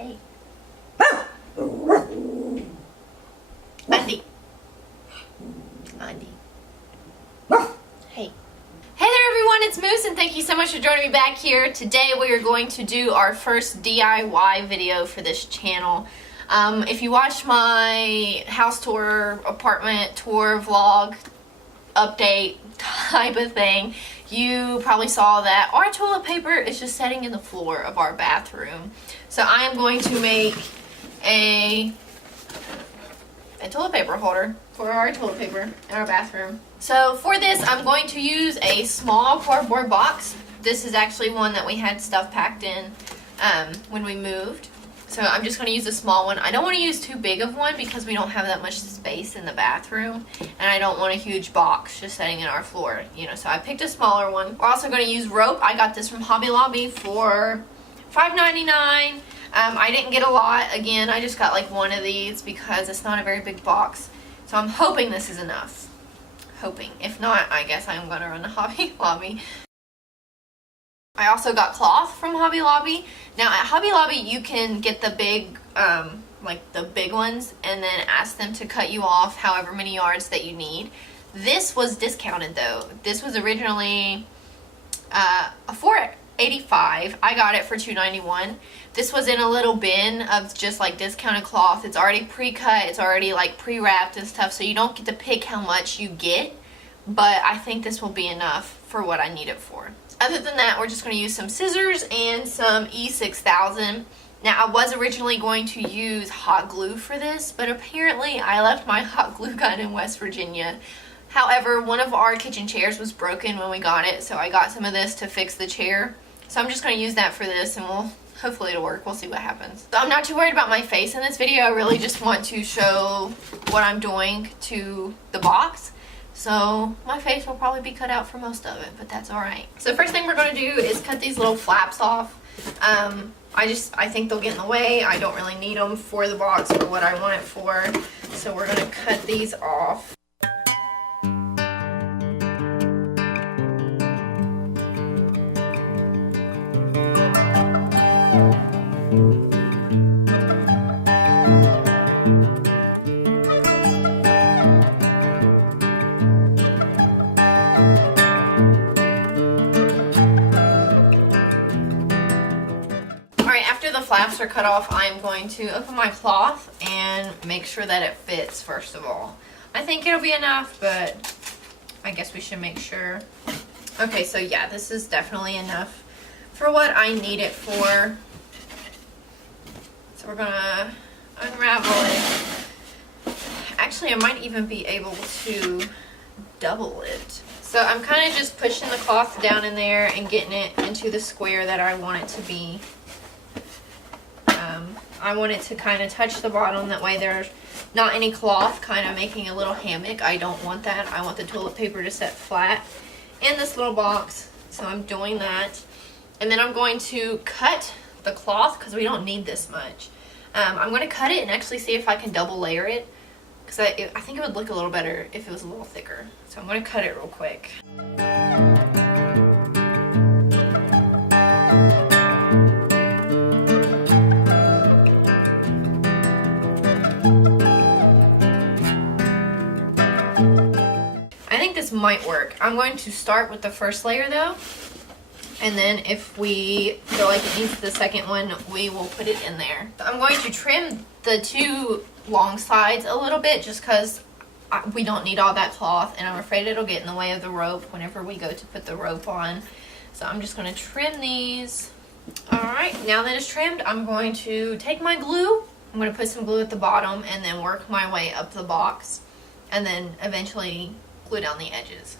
Hey. Andy. Andy. Hey. Hey there everyone, it's Moose and thank you so much for joining me back here. Today we are going to do our first DIY video for this channel. If you watched my house tour, apartment tour, vlog, update type of thing, you probably saw that our toilet paper is just sitting in the floor of our bathroom. So I am going to make a toilet paper holder for our toilet paper in our bathroom. So for this, I'm going to use a small cardboard box. This is actually one that we had stuff packed in when we moved. So I'm just going to use a small one. I don't want to use too big of one because we don't have that much space in the bathroom. And I don't want a huge box just sitting in our floor, you know. So I picked a smaller one. We're also going to use rope. I got this from Hobby Lobby for $5.99. I didn't get a lot. Again, I just got like one of these because it's not a very big box. So I'm hoping this is enough. Hoping. If not, I guess I'm going to run to Hobby Lobby. I also got cloth from Hobby Lobby. Now at Hobby Lobby you can get the big, like the big ones and then ask them to cut you off however many yards that you need. This was discounted though. This was originally a $4.85. I got it for $2.91. This was in a little bin of just like discounted cloth. It's already pre-cut, it's already like pre-wrapped and stuff, so you don't get to pick how much you get, but I think this will be enough for what I need it for. Other than that, we're just going to use some scissors and some E6000. Now, I was originally going to use hot glue for this, but apparently I left my hot glue gun in West Virginia. However, one of our kitchen chairs was broken when we got it, so I got some of this to fix the chair. So I'm just going to use that for this, and hopefully it'll work. We'll see what happens. So I'm not too worried about my face in this video. I really just want to show what I'm doing to the box. So my face will probably be cut out for most of it, but that's alright. So the first thing we're going to do is cut these little flaps off. I think they'll get in the way. I don't really need them for the box for what I want it for. So we're going to cut these off. Flaps are cut off, I'm going to open my cloth and make sure that it fits first of all. I think it'll be enough, but I guess we should make sure. Okay, so yeah, this is definitely enough for what I need it for. So we're gonna unravel it. Actually, I might even be able to double it. So I'm kind of just pushing the cloth down in there and getting it into the square that I want it to be. I want it to kind of touch the bottom, that way there's not any cloth kind of making a little hammock. I don't want that. I want the toilet paper to set flat in this little box. So I'm doing that. And then I'm going to cut the cloth because we don't need this much. I'm going to cut it and actually see if I can double layer it, because I think it would look a little better if it was a little thicker. So I'm going to cut it real quick. Might work. I'm going to start with the first layer though, and then if we feel like it needs the second one, we will put it in there. I'm going to trim the two long sides a little bit just because we don't need all that cloth, and I'm afraid it'll get in the way of the rope whenever we go to put the rope on. So I'm just going to trim these. Alright, now that it's trimmed, I'm going to take my glue. I'm going to put some glue at the bottom and then work my way up the box, and then eventually glue down the edges.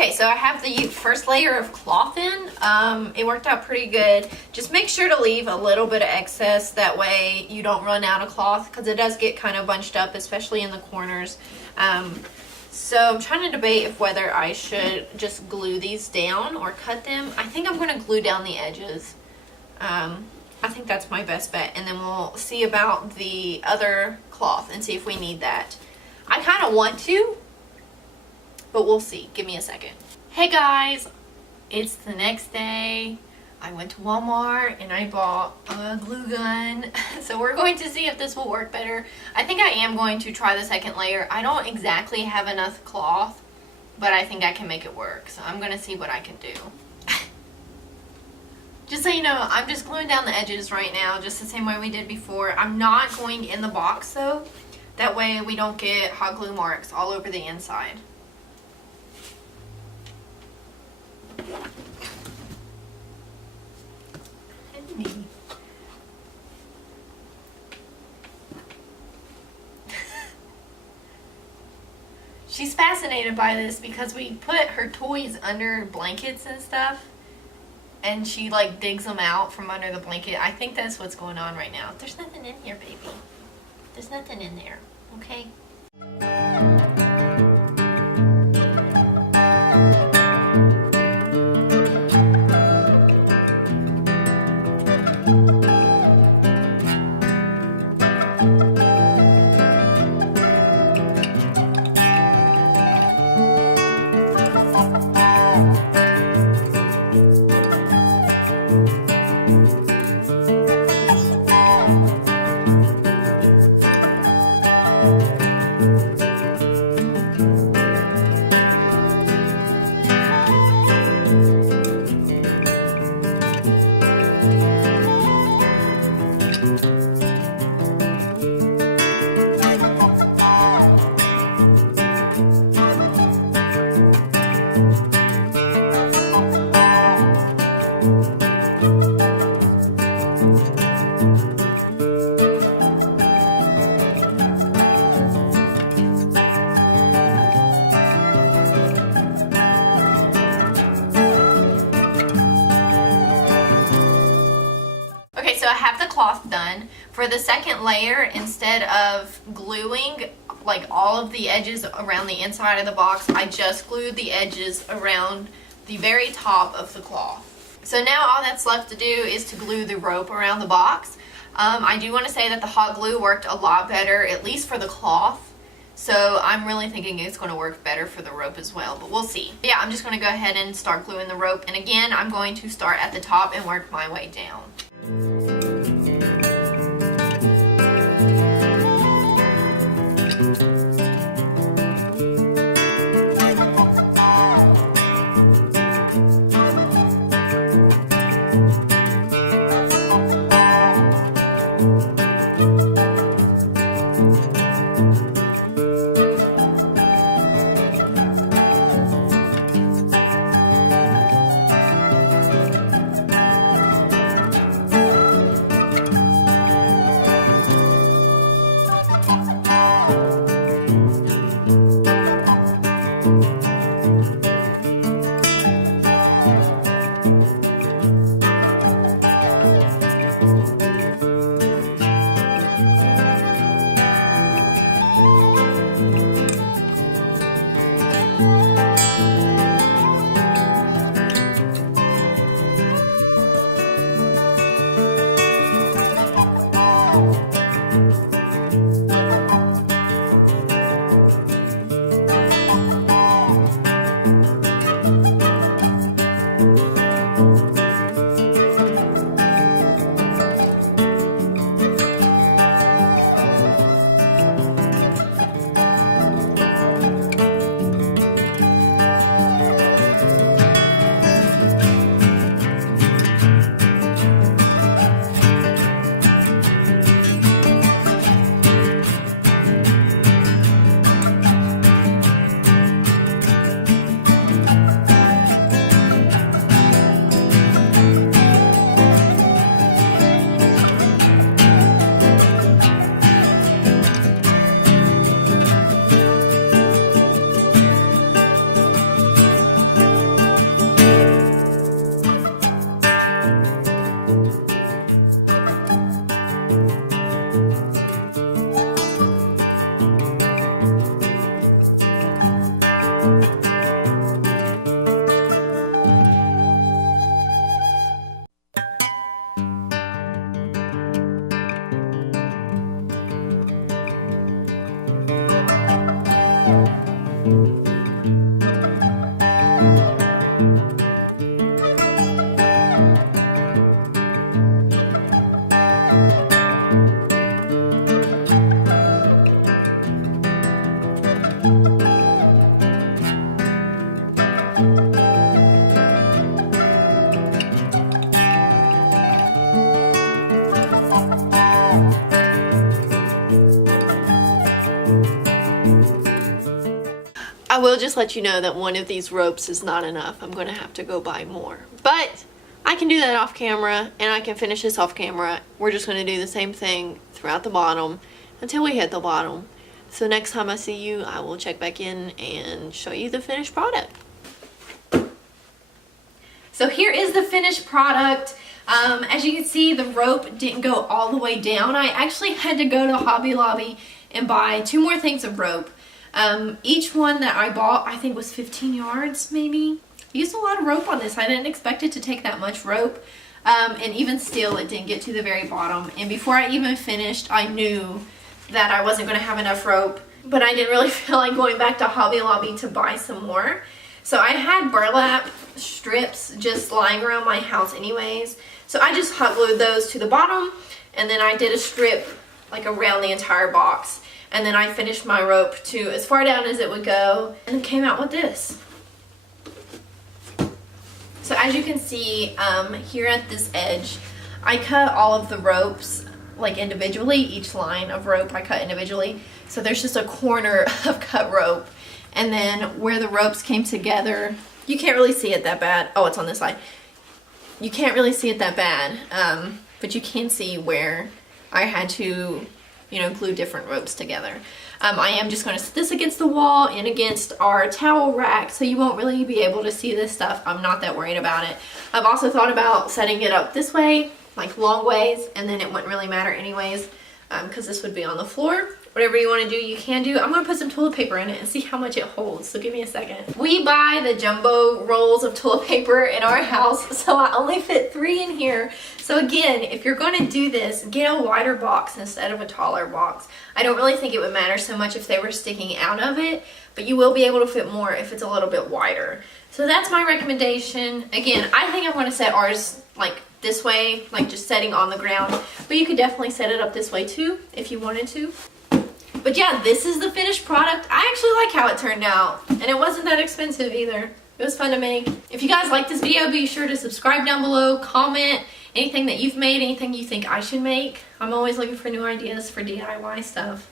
Okay, so I have the first layer of cloth in. It worked out pretty good. Just make sure to leave a little bit of excess. That way you don't run out of cloth, because it does get kind of bunched up, especially in the corners. So I'm trying to debate if whether I should just glue these down or cut them. I think I'm going to glue down the edges. I think that's my best bet. And then we'll see about the other cloth and see if we need that. I kind of want to, but we'll see. Give me a second. Hey guys, it's the next day. I went to Walmart and I bought a glue gun. So we're going to see if this will work better. I think I am going to try the second layer. I don't exactly have enough cloth, but I think I can make it work. So I'm going to see what I can do. Just so you know, I'm just gluing down the edges right now, just the same way we did before. I'm not going in the box though. That way we don't get hot glue marks all over the inside. She's fascinated by this because we put her toys under blankets and stuff, and she like digs them out from under the blanket. I think that's what's going on right now. There's nothing in here, baby. There's nothing in there, okay? So I have the cloth done. For the second layer, instead of gluing like all of the edges around the inside of the box, I just glued the edges around the very top of the cloth. So now all that's left to do is to glue the rope around the box. I do want to say that the hot glue worked a lot better, at least for the cloth. So I'm really thinking it's going to work better for the rope as well, but we'll see. Yeah, I'm just going to go ahead and start gluing the rope. And again, I'm going to start at the top and work my way down. just let you know that one of these ropes is not enough. I'm going to have to go buy more. But I can do that off camera, and I can finish this off camera. We're just going to do the same thing throughout the bottom until we hit the bottom. So next time I see you, I will check back in and show you the finished product. So here is the finished product. As you can see, the rope didn't go all the way down. I actually had to go to Hobby Lobby and buy 2 more things of rope. Each one that I bought, I think, was 15 yards maybe. I used a lot of rope on this. I didn't expect it to take that much rope. And even still, it didn't get to the very bottom. And before I even finished, I knew that I wasn't going to have enough rope, but I didn't really feel like going back to Hobby Lobby to buy some more. So I had burlap strips just lying around my house anyways. So I just hot glued those to the bottom, and then I did a strip like around the entire box. And then I finished my rope to as far down as it would go, and it came out with this. So as you can see, here at this edge, I cut all of the ropes like individually. Each line of rope I cut individually. So there's just a corner of cut rope. And then where the ropes came together, you can't really see it that bad. Oh, it's on this side. You can't really see it that bad, but you can see where I had to, glue different ropes together. I am just going to set this against the wall and against our towel rack, so you won't really be able to see this stuff. I'm not that worried about it. I've also thought about setting it up this way, like long ways, and then it wouldn't really matter anyways, because this would be on the floor. Whatever you want to do, you can do. I'm going to put some toilet paper in it and see how much it holds, so give me a second. We buy the jumbo rolls of toilet paper in our house, so I only fit 3 in here. So again, if you're going to do this, get a wider box instead of a taller box. I don't really think it would matter so much if they were sticking out of it, but you will be able to fit more if it's a little bit wider. So that's my recommendation. Again, I think I'm going to set ours like this way, like just setting on the ground, but you could definitely set it up this way too if you wanted to. But yeah, this is the finished product. I actually like how it turned out, and it wasn't that expensive either. It was fun to make. If you guys like this video, be sure to subscribe down below, comment anything that you've made, anything you think I should make. I'm always looking for new ideas for DIY stuff.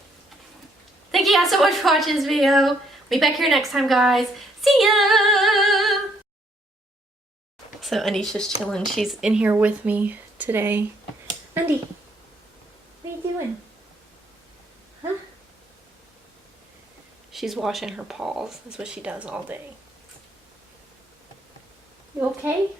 Thank you guys so much for watching this video. I'll be back here next time, guys. See ya! So Anisha's chilling. She's in here with me today. Andy, what are you doing? Huh? She's washing her paws. That's what she does all day. You okay?